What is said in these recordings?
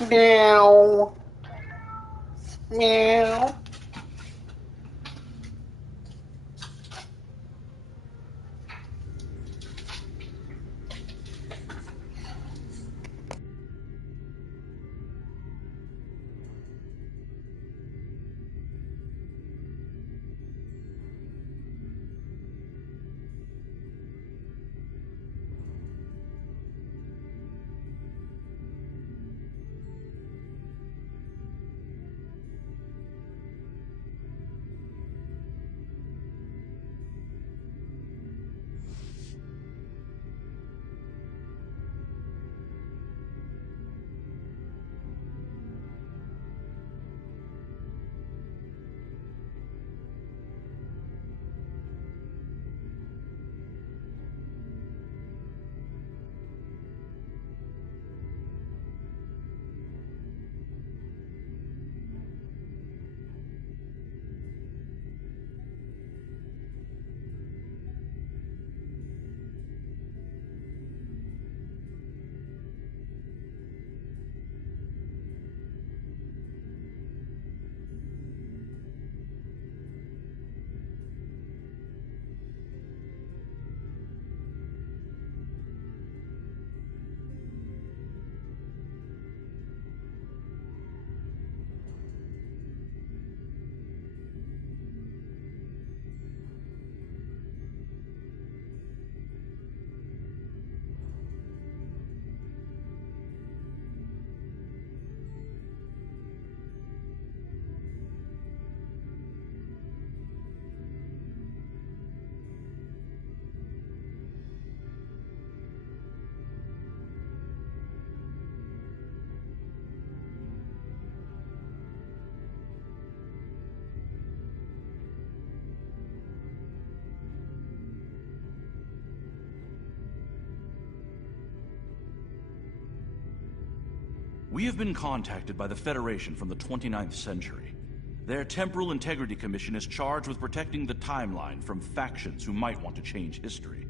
Meow. Meow. We have been contacted by the Federation from the 29th century. Their Temporal Integrity Commission is charged with protecting the timeline from factions who might want to change history.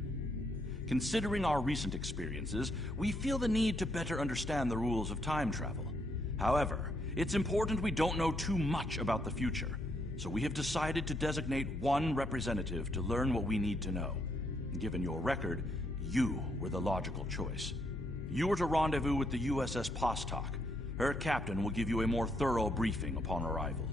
Considering our recent experiences, we feel the need to better understand the rules of time travel. However, it's important we don't know too much about the future, so we have decided to designate one representative to learn what we need to know. Given your record, you were the logical choice. You are to rendezvous with the USS Postok. Her captain will give you a more thorough briefing upon arrival.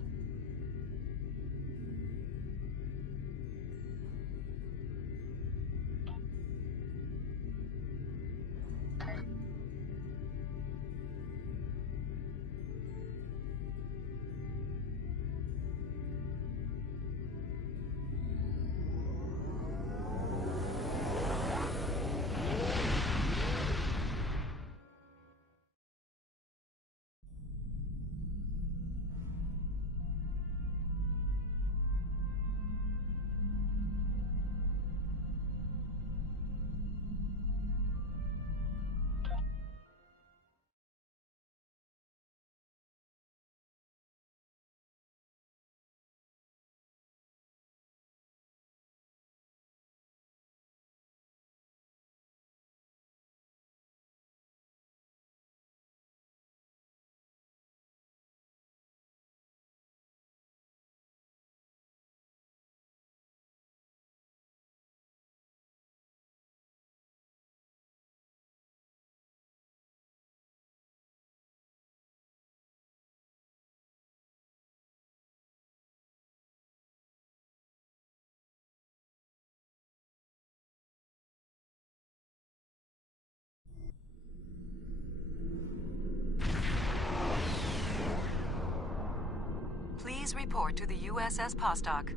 Please report to the USS Postok.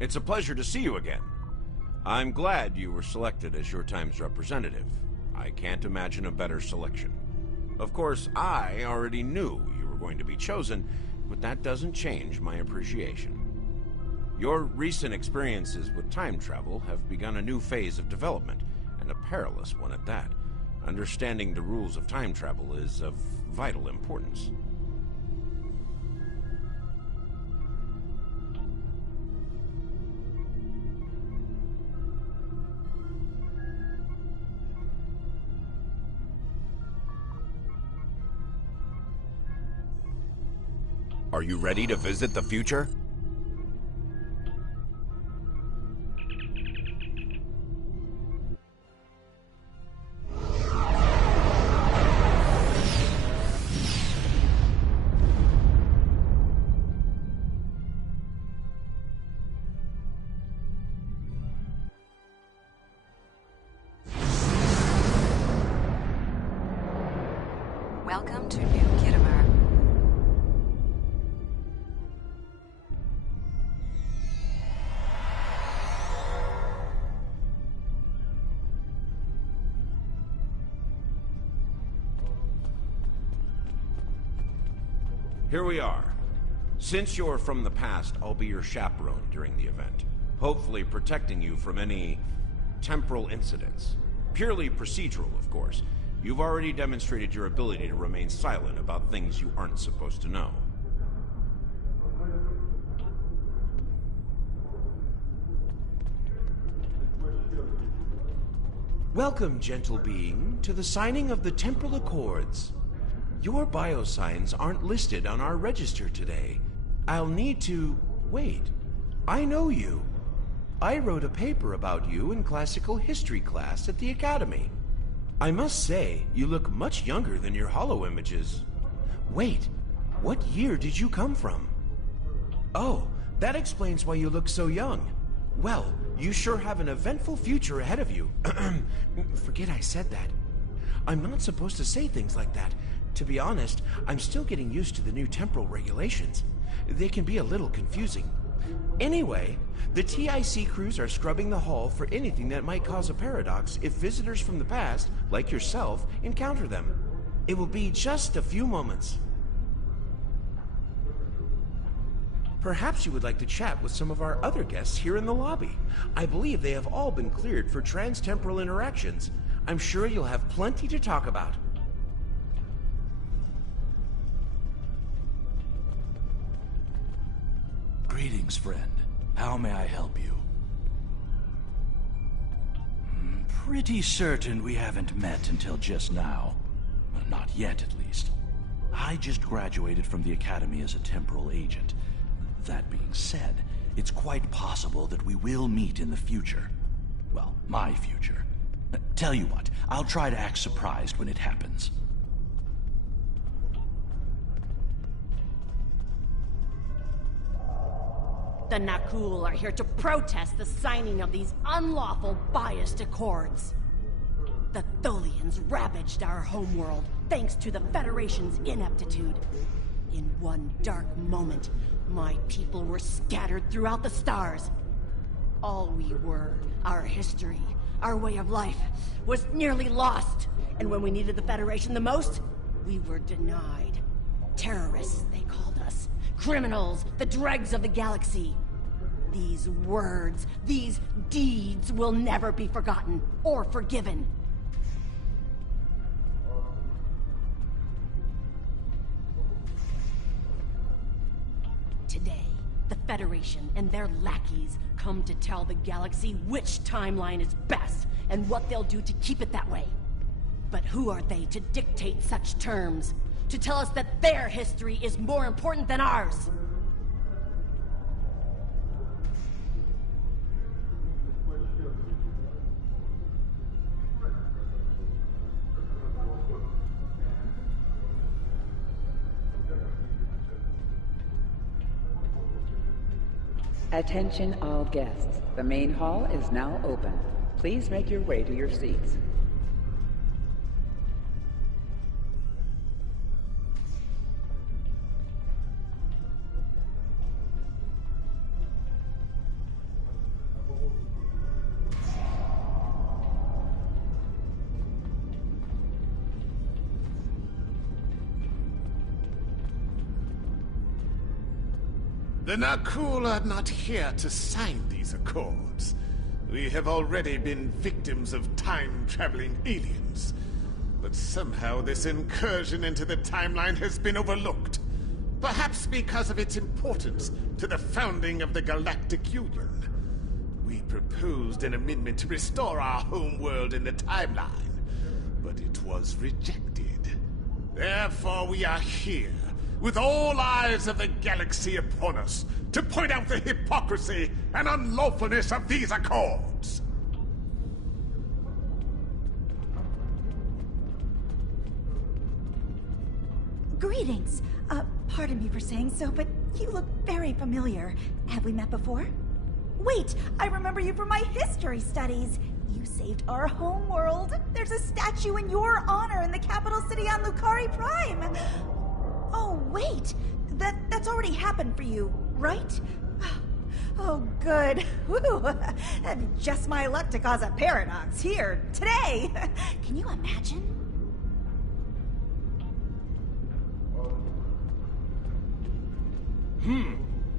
It's a pleasure to see you again. I'm glad you were selected as your time's representative. I can't imagine a better selection. Of course, I already knew you were going to be chosen, but that doesn't change my appreciation. Your recent experiences with time travel have begun a new phase of development, and a perilous one at that. Understanding the rules of time travel is of vital importance. Are you ready to visit the future? Welcome to New Kittimer. Here we are. Since you're from the past, I'll be your chaperone during the event, hopefully protecting you from any temporal incidents. Purely procedural, of course. You've already demonstrated your ability to remain silent about things you aren't supposed to know. Welcome, gentle being, to the signing of the Temporal Accords. Your biosigns aren't listed on our register today. I'll need to... Wait. I know you. I wrote a paper about you in classical history class at the Academy. I must say, you look much younger than your holo images. Wait, what year did you come from? Oh, that explains why you look so young. Well, you sure have an eventful future ahead of you. Forget I said that. I'm not supposed to say things like that. To be honest, I'm still getting used to the new temporal regulations. They can be a little confusing. Anyway, the TIC crews are scrubbing the hall for anything that might cause a paradox if visitors from the past, like yourself, encounter them. It will be just a few moments. Perhaps you would like to chat with some of our other guests here in the lobby. I believe they have all been cleared for trans-temporal interactions. I'm sure you'll have plenty to talk about. Greetings, friend. How may I help you? Pretty certain we haven't met until just now. Well, not yet, at least. I just graduated from the Academy as a temporal agent. That being said, it's quite possible that we will meet in the future. Well, my future. Tell you what, I'll try to act surprised when it happens. The Nakul are here to protest the signing of these unlawful, biased accords. The Tholians ravaged our homeworld thanks to the Federation's ineptitude. In one dark moment, my people were scattered throughout the stars. All we were, our history, our way of life, was nearly lost. And when we needed the Federation the most, we were denied. Terrorists, they called us. Criminals, the dregs of the galaxy. These words, these deeds will never be forgotten or forgiven. Today, the Federation and their lackeys come to tell the galaxy which timeline is best and what they'll do to keep it that way. But who are they to dictate such terms? To tell us that their history is more important than ours? Attention all guests. The main hall is now open. Please make your way to your seats. The Nakul are not here to sign these accords. We have already been victims of time-traveling aliens. But somehow this incursion into the timeline has been overlooked. Perhaps because of its importance to the founding of the Galactic Union. We proposed an amendment to restore our home world in the timeline, but it was rejected. Therefore we are here, with all eyes of the galaxy upon us, to point out the hypocrisy and unlawfulness of these accords. Greetings. Pardon me for saying so, but you look very familiar. Have we met before? Wait, I remember you from my history studies. You saved our homeworld. There's a statue in your honor in the capital city on Lucari Prime. Oh, wait. That's already happened for you, right? Oh, good. Whew. Just my luck to cause a paradox here, today. Can you imagine?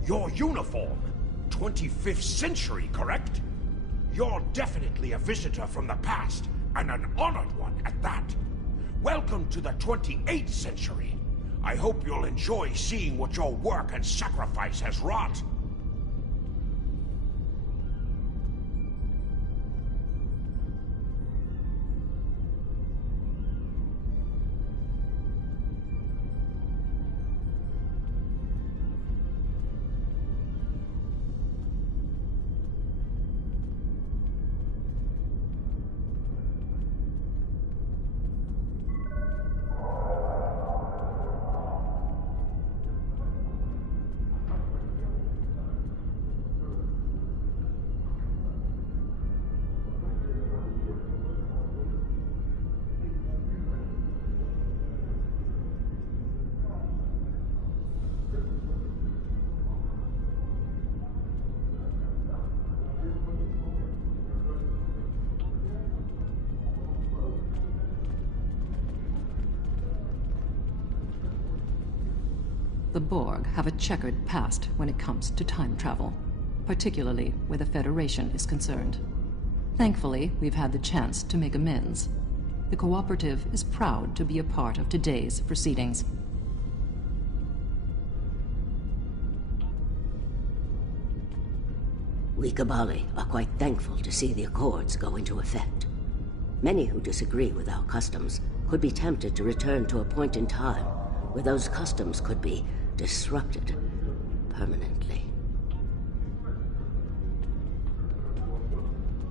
Your uniform. 25th century, correct? You're definitely a visitor from the past, and an honored one at that. Welcome to the 28th century. I hope you'll enjoy seeing what your work and sacrifice has wrought. The Borg have a checkered past when it comes to time travel, particularly where the Federation is concerned. Thankfully, we've had the chance to make amends. The Cooperative is proud to be a part of today's proceedings. We Kabali are quite thankful to see the Accords go into effect. Many who disagree with our customs could be tempted to return to a point in time where those customs could be disrupted permanently.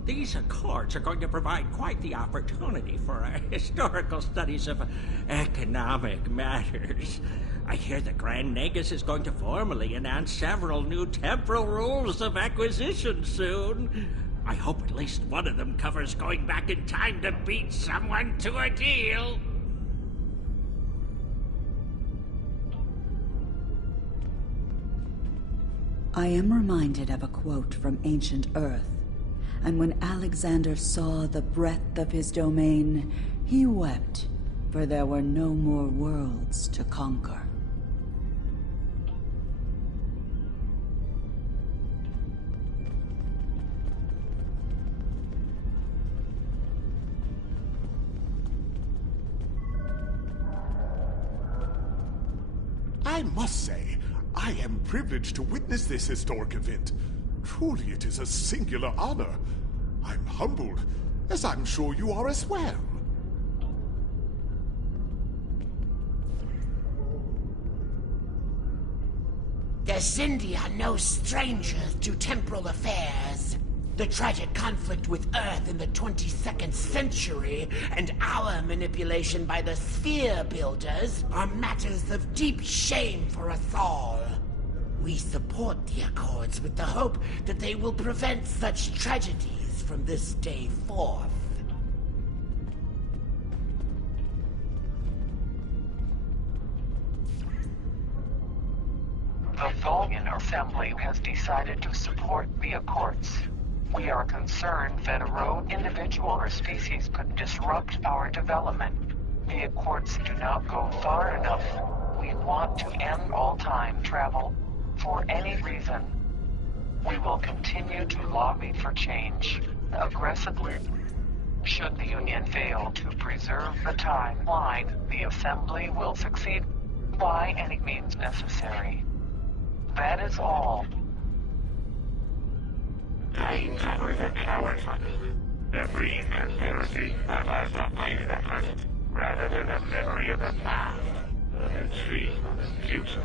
These Accords are going to provide quite the opportunity for historical studies of economic matters. I hear the Grand Nagus is going to formally announce several new temporal rules of acquisition soon. I hope at least one of them covers going back in time to beat someone to a deal. I am reminded of a quote from ancient Earth. And when Alexander saw the breadth of his domain, he wept, for there were no more worlds to conquer. I must say, I am privileged to witness this historic event. Truly, it is a singular honor. I'm humbled, as I'm sure you are as well. The Xindi are no strangers to temporal affairs. The tragic conflict with Earth in the 22nd century and our manipulation by the Sphere Builders are matters of deep shame for us all. We support the Accords with the hope that they will prevent such tragedies from this day forth. The Tholian Assembly has decided to support the Accords. We are concerned that a rogue individual or species could disrupt our development. The Accords do not go far enough. We want to end all time travel. For any reason. We will continue to lobby for change, aggressively. Should the Union fail to preserve the timeline, the Assembly will succeed by any means necessary. That is all. Time travel is a coward's hunting. The Breen conspiracy allows the mind of the present, rather than the memory of the past. The entry, future.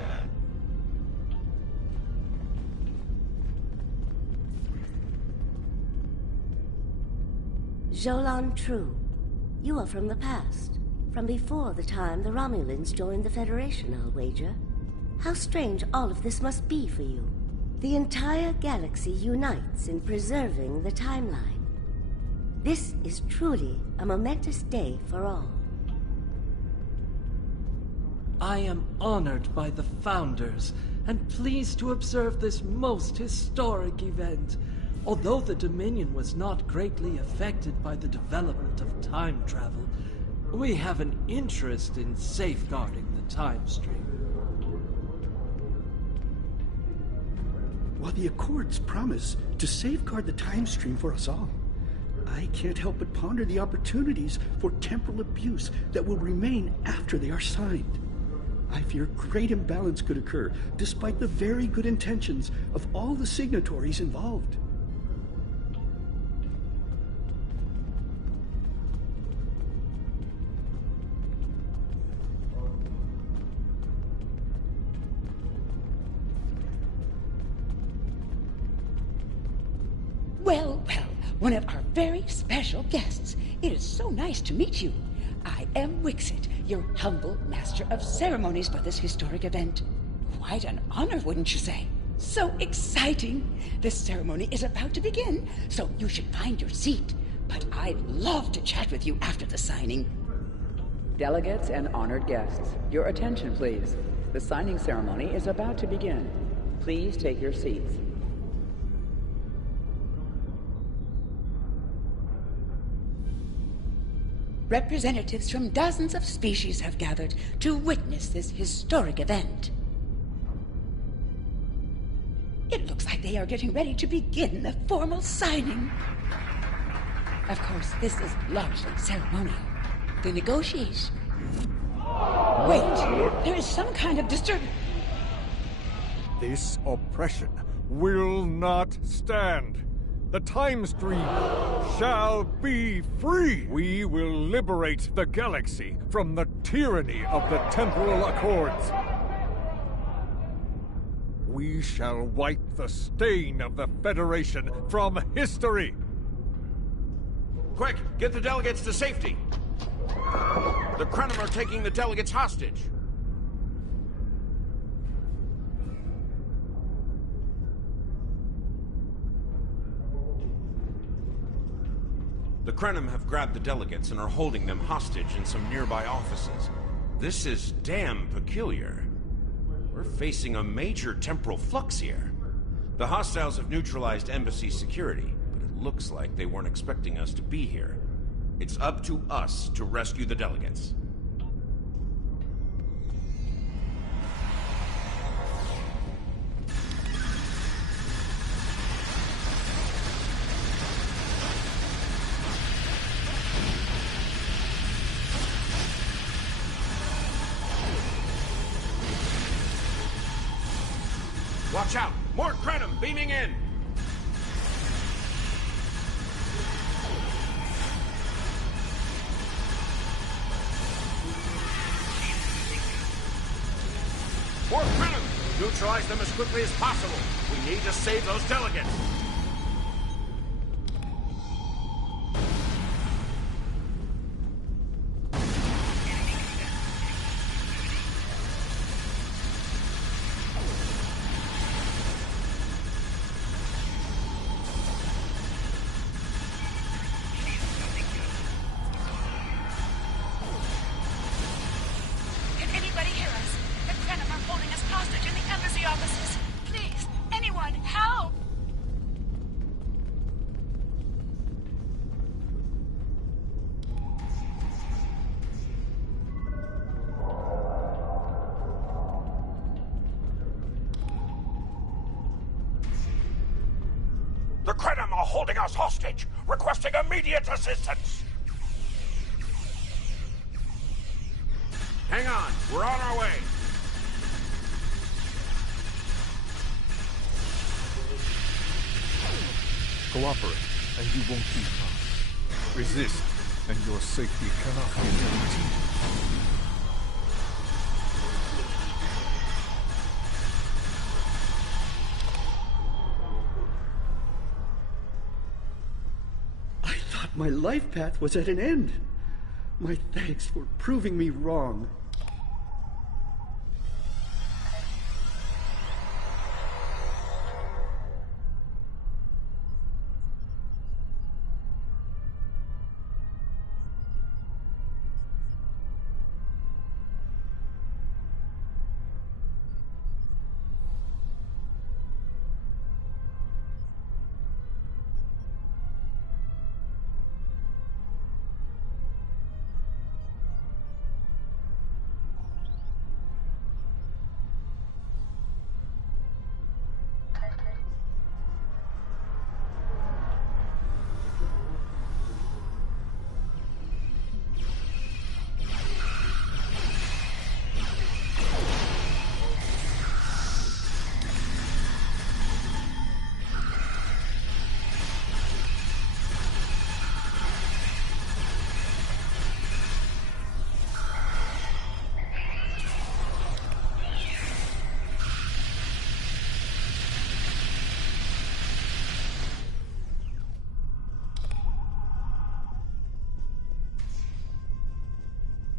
Jolan True, you are from the past. From before the time the Romulans joined the Federation, I'll wager. How strange all of this must be for you. The entire galaxy unites in preserving the timeline. This is truly a momentous day for all. I am honored by the Founders, and pleased to observe this most historic event. Although the Dominion was not greatly affected by the development of time travel, we have an interest in safeguarding the time stream. While the Accords promise to safeguard the time stream for us all, I can't help but ponder the opportunities for temporal abuse that will remain after they are signed. I fear great imbalance could occur, despite the very good intentions of all the signatories involved. Well, one of our very special guests. It is so nice to meet you. I am Wixit, your humble master of ceremonies for this historic event. Quite an honor, wouldn't you say? So exciting! This ceremony is about to begin, so you should find your seat. But I'd love to chat with you after the signing. Delegates and honored guests, your attention please. The signing ceremony is about to begin. Please take your seats. Representatives from dozens of species have gathered to witness this historic event. It looks like they are getting ready to begin the formal signing. Of course, this is largely ceremonial. The negotiation... Wait, there is some kind of disturbance. This oppression will not stand. The time stream shall be free. We will liberate the galaxy from the tyranny of the Temporal Accords. We shall wipe the stain of the Federation from history. Quick, get the delegates to safety. The Krenim are taking the delegates hostage. The Krenim have grabbed the delegates and are holding them hostage in some nearby offices. This is damn peculiar. We're facing a major temporal flux here. The hostiles have neutralized embassy security, but it looks like they weren't expecting us to be here. It's up to us to rescue the delegates. Watch out! More Krenim beaming in! More Krenim! Neutralize them as quickly as possible. We need to save those delegates. The Krenim are holding us hostage, requesting immediate assistance. Hang on, we're on our way. Cooperate, and you won't be harmed. Resist, and your safety cannot be guaranteed. My life path was at an end. My thanks for proving me wrong.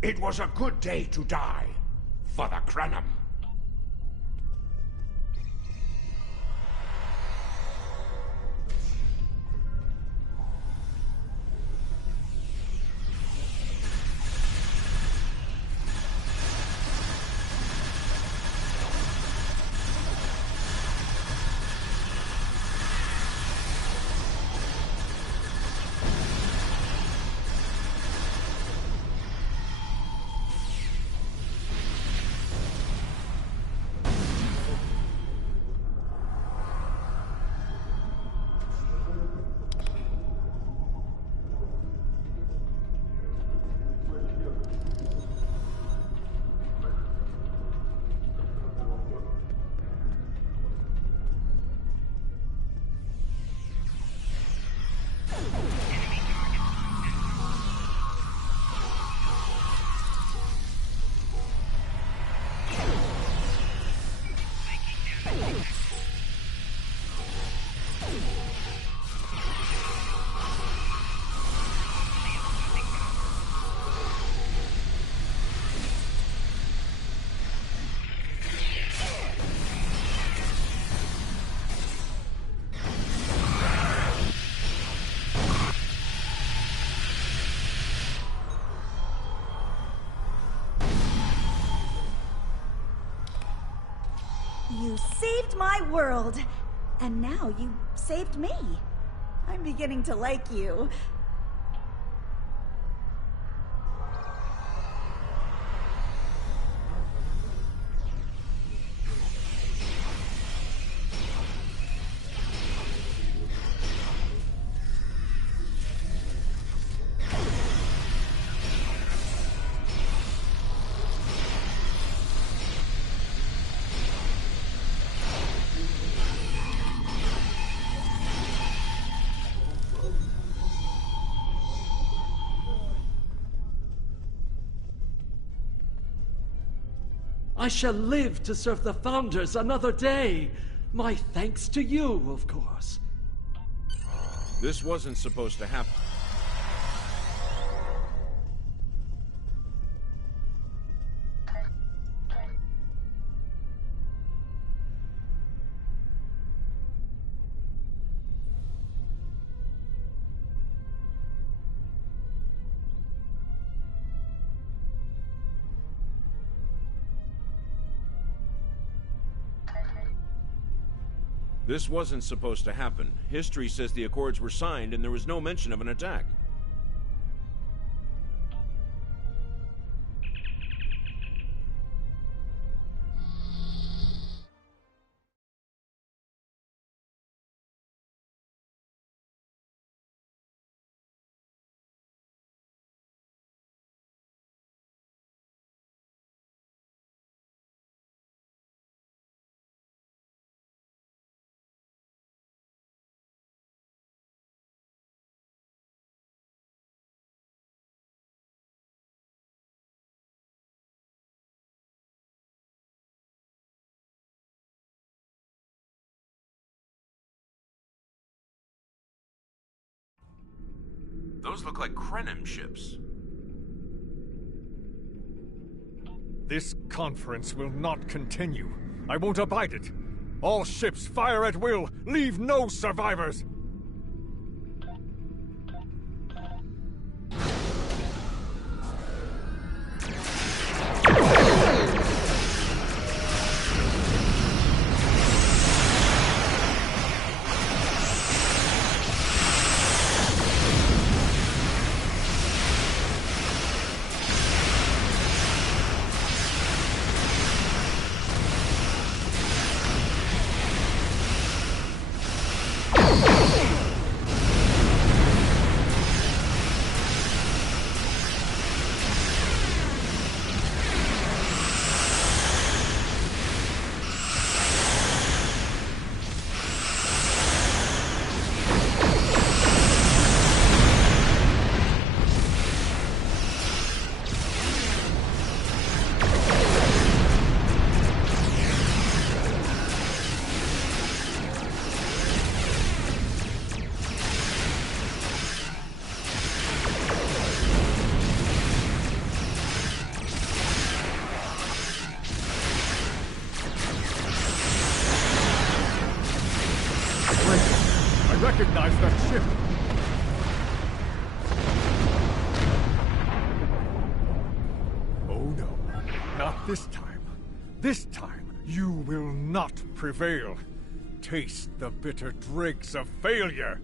It was a good day to die, for the Krenim. You saved my world, and now you saved me. I'm beginning to like you. I shall live to serve the Founders another day. My thanks to you, of course. This wasn't supposed to happen. This wasn't supposed to happen. History says the Accords were signed and there was no mention of an attack. Those look like Krenim ships. This conference will not continue. I won't abide it. All ships fire at will. Leave no survivors. Recognize that ship! Oh no, not this time. This time, you will not prevail. Taste the bitter dregs of failure!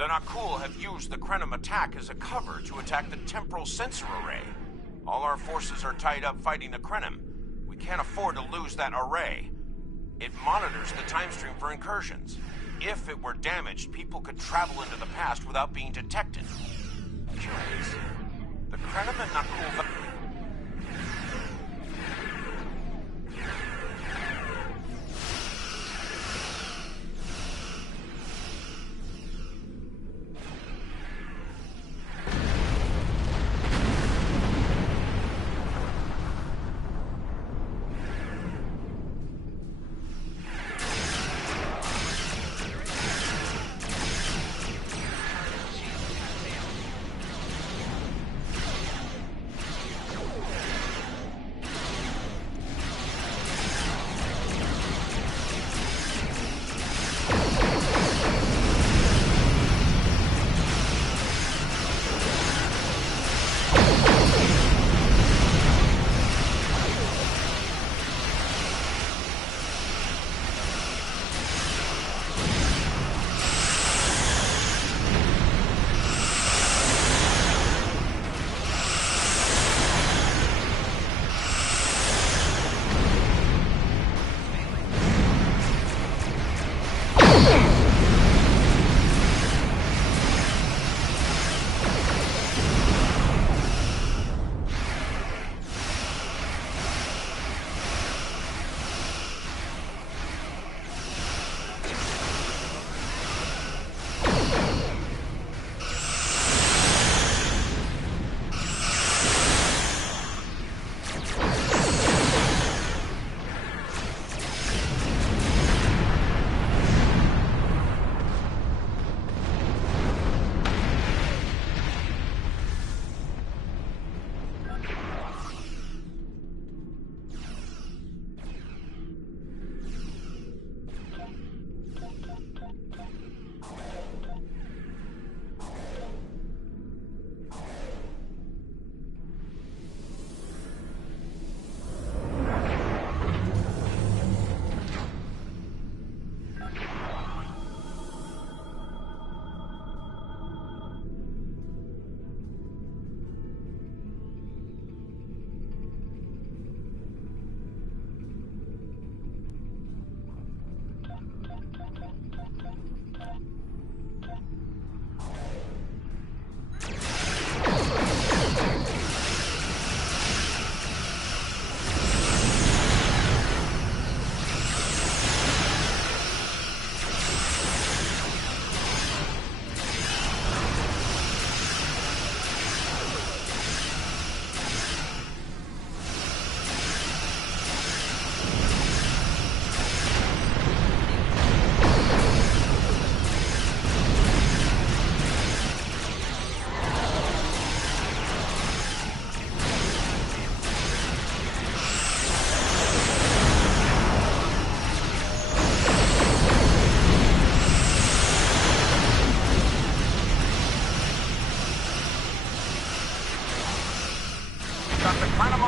The Nakul have used the Krenim attack as a cover to attack the temporal sensor array. All our forces are tied up fighting the Krenim. We can't afford to lose that array. It monitors the time stream for incursions. If it were damaged, people could travel into the past without being detected. Curious. The Krenim and Nakul...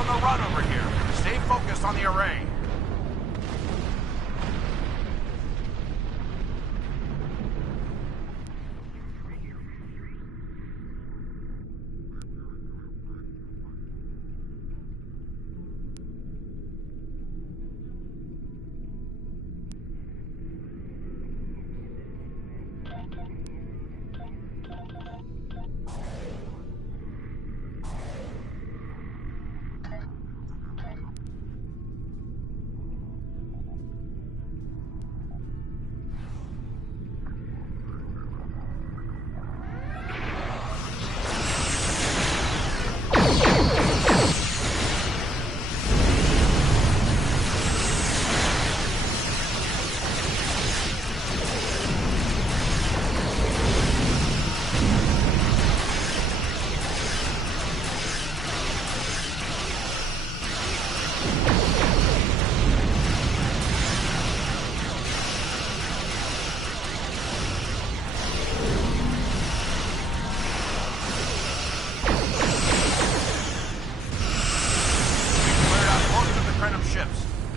on the run over here. Stay focused on the array.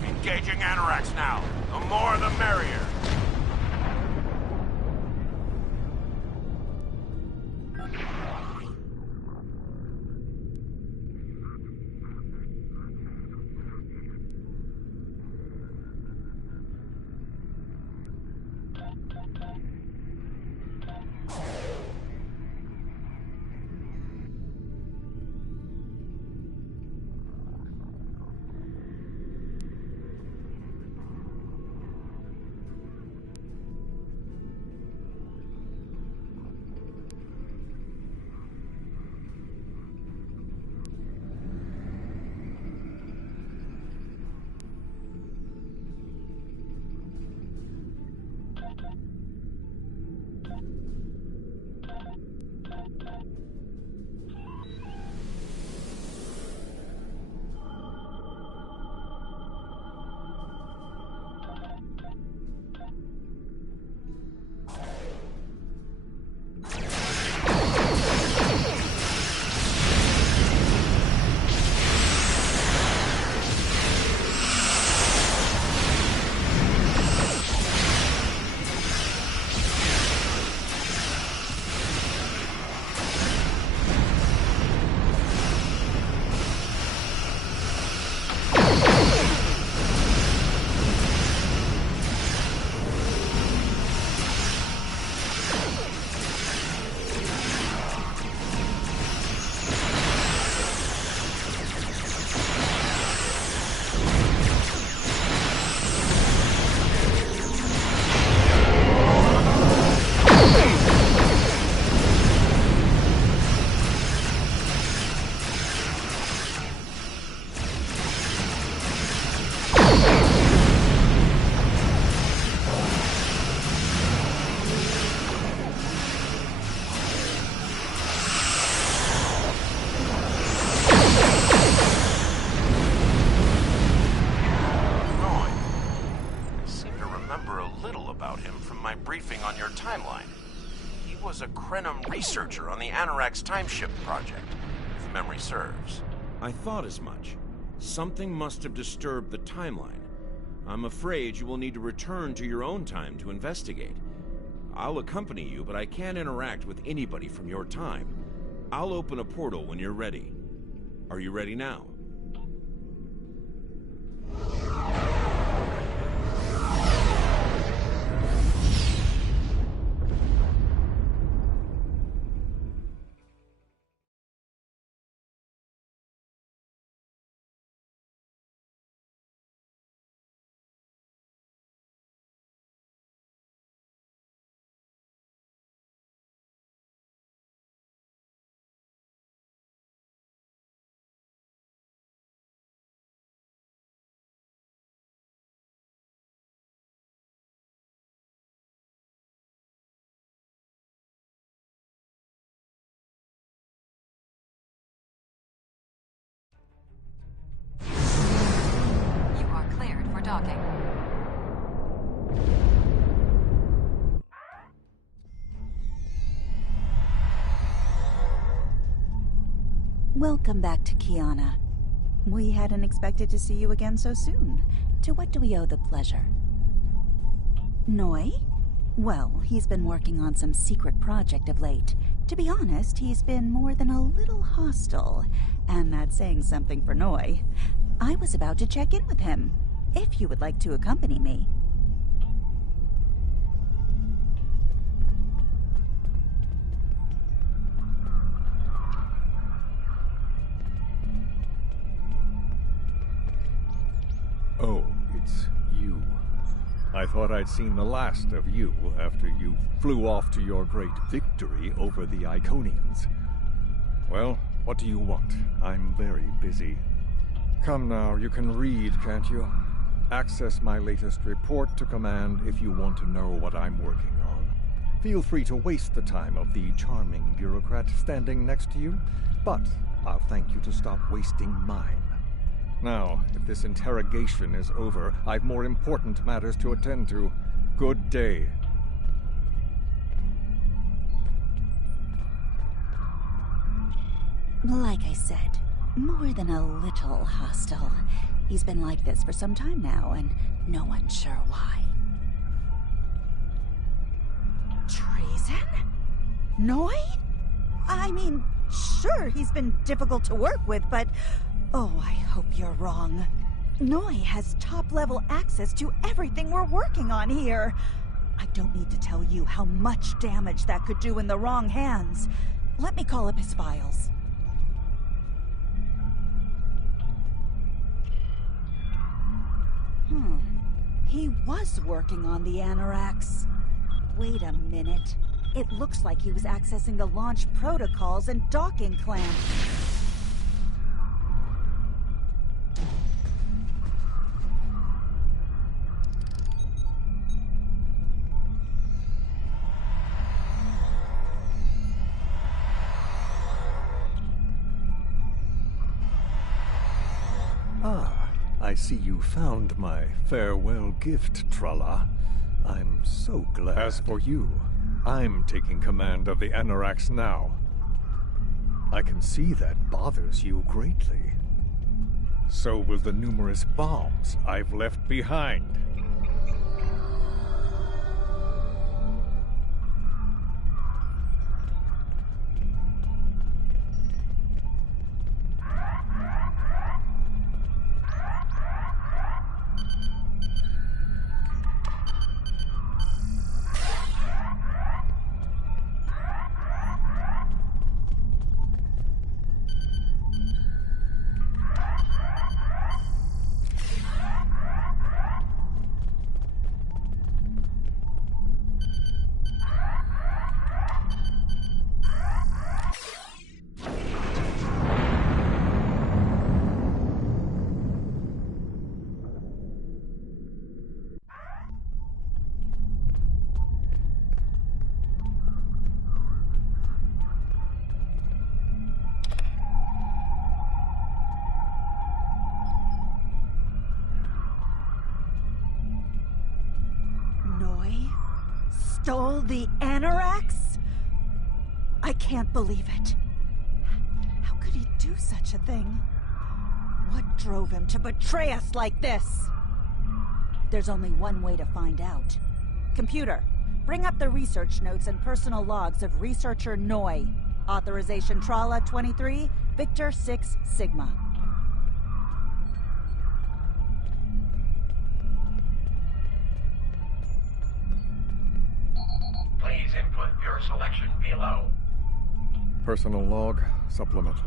Engaging Annorax now. The more the merrier. Was a Krenim researcher on the Annorax timeship project, if memory serves. I thought as much. Something must have disturbed the timeline. I'm afraid you will need to return to your own time to investigate. I'll accompany you, but I can't interact with anybody from your time. I'll open a portal when you're ready. Are you ready now? Docking. Welcome back to Kiana. We hadn't expected to see you again so soon. To what do we owe the pleasure? Noi? Well, he's been working on some secret project of late. To be honest, he's been more than a little hostile, and that's saying something for Noi. I was about to check in with him, if you would like to accompany me. Oh, it's you. I thought I'd seen the last of you after you flew off to your great victory over the Iconians. Well, what do you want? I'm very busy. Come now, you can read, can't you? Access my latest report to command if you want to know what I'm working on. Feel free to waste the time of the charming bureaucrat standing next to you, but I'll thank you to stop wasting mine. Now, if this interrogation is over, I've more important matters to attend to. Good day. Like I said, more than a little hostile. He's been like this for some time now, and no one's sure why. Treason? Noi? I mean, sure, he's been difficult to work with, but... Oh, I hope you're wrong. Noi has top-level access to everything we're working on here. I don't need to tell you how much damage that could do in the wrong hands. Let me call up his files. He was working on the Anoraks. Wait a minute. It looks like he was accessing the launch protocols and docking clamps. I see you found my farewell gift, Tralla. I'm so glad. As for you, I'm taking command of the Anoraks now. I can see that bothers you greatly. So will the numerous bombs I've left behind. Stole the Anoraks? I can't believe it. How could he do such a thing? What drove him to betray us like this? There's only one way to find out. Computer, bring up the research notes and personal logs of researcher Noi. Authorization Tralla 23, Victor 6 Sigma. Please input your selection below. Personal log, supplemental.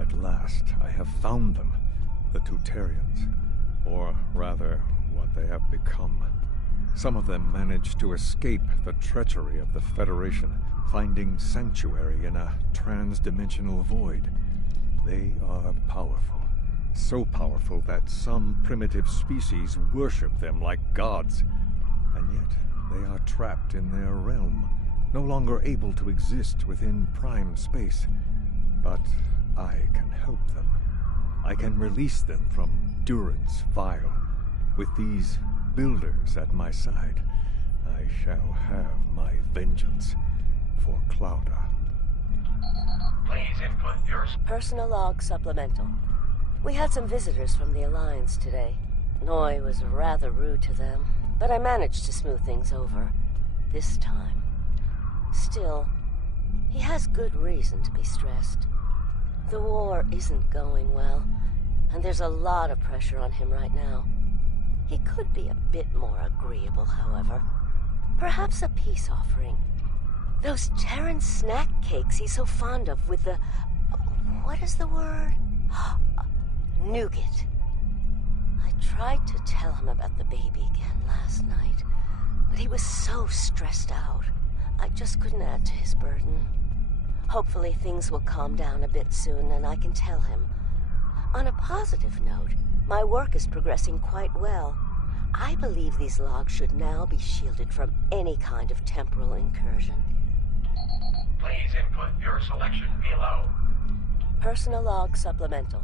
At last, I have found them. The Tutarians. Or rather, what they have become. Some of them managed to escape the treachery of the Federation, finding sanctuary in a trans-dimensional void. They are powerful. So powerful that some primitive species worship them like gods. And yet, they are trapped in their realm, no longer able to exist within prime space. But I can help them. I can release them from Duran's vial. With these builders at my side, I shall have my vengeance for Clouda. Please input your personal log supplemental. We had some visitors from the Alliance today. Noy was rather rude to them, but I managed to smooth things over. This time. Still, he has good reason to be stressed. The war isn't going well, and there's a lot of pressure on him right now. He could be a bit more agreeable, however. Perhaps a peace offering. Those Terran snack cakes he's so fond of with the... what is the word? Nougat. I tried to tell him about the baby again last night, but he was so stressed out. I just couldn't add to his burden. Hopefully things will calm down a bit soon and I can tell him. On a positive note, my work is progressing quite well. I believe these logs should now be shielded from any kind of temporal incursion. Please input your selection below. Personal log supplemental.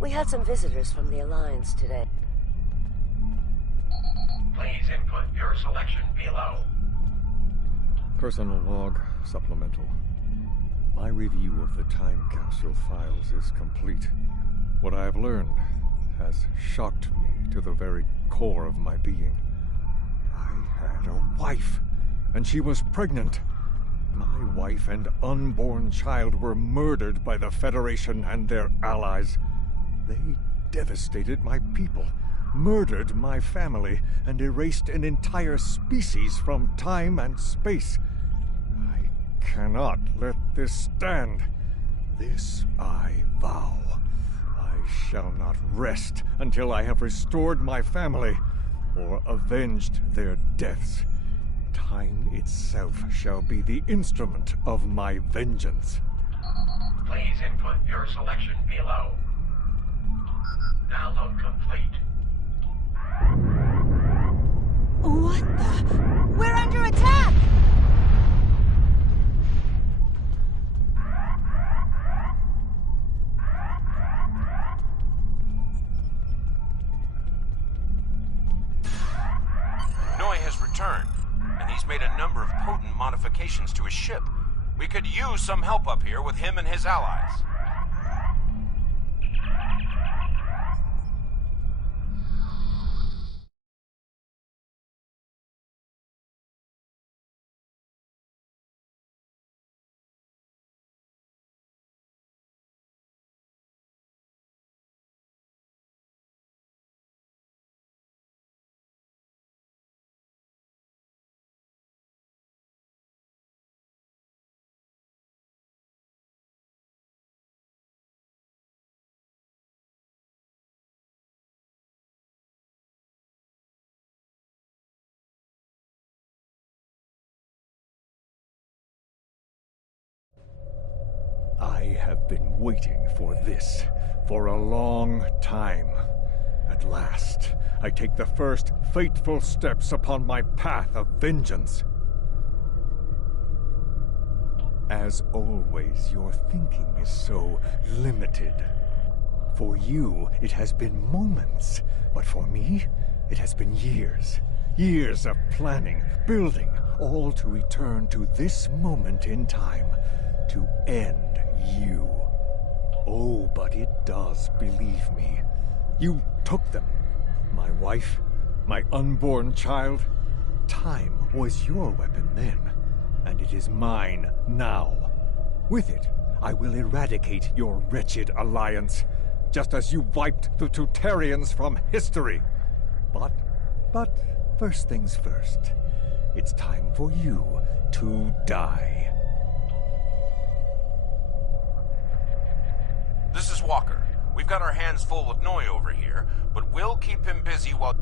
We had some visitors from the Alliance today. Please input your selection below. Personal log supplemental. My review of the time capsule files is complete. What I have learned has shocked me to the very core of my being. I had a wife, and she was pregnant. My wife and unborn child were murdered by the Federation and their allies. They devastated my people, murdered my family, and erased an entire species from time and space. I cannot let this stand. This I vow. I shall not rest until I have restored my family or avenged their deaths. Time itself shall be the instrument of my vengeance. Please input your selection below. Download complete. What the? We're under attack! Noy has returned, and he's made a number of potent modifications to his ship. We could use some help up here with him and his allies. I have been waiting for this for a long time. At last, I take the first fateful steps upon my path of vengeance. As always, your thinking is so limited. For you, it has been moments, but for me, it has been years. Years of planning, building, all to return to this moment in time, to end you. Oh, but it does, believe me. You took them. My wife, my unborn child. Time was your weapon then, and it is mine now. With it, I will eradicate your wretched alliance, just as you wiped the Tutarians from history. But first things first. It's time for you to die. This is Walker. We've got our hands full with Noy over here, but we'll keep him busy while...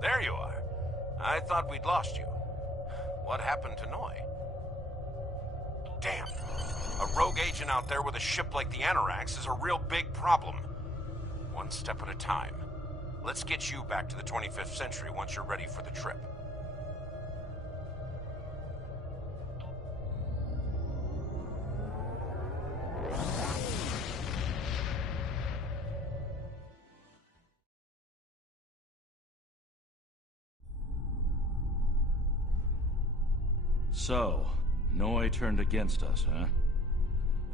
There you are. I thought we'd lost you. What happened to Noi? Damn. A rogue agent out there with a ship like the Anorax is a real big problem. One step at a time. Let's get you back to the 25th century once you're ready for the trip. So, Noi turned against us, huh?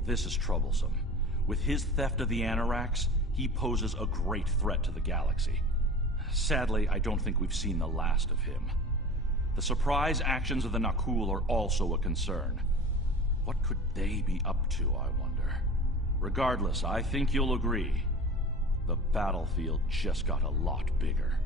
This is troublesome. With his theft of the Anorax, he poses a great threat to the galaxy. Sadly, I don't think we've seen the last of him. The surprise actions of the Nakul are also a concern. What could they be up to, I wonder? Regardless, I think you'll agree. The battlefield just got a lot bigger.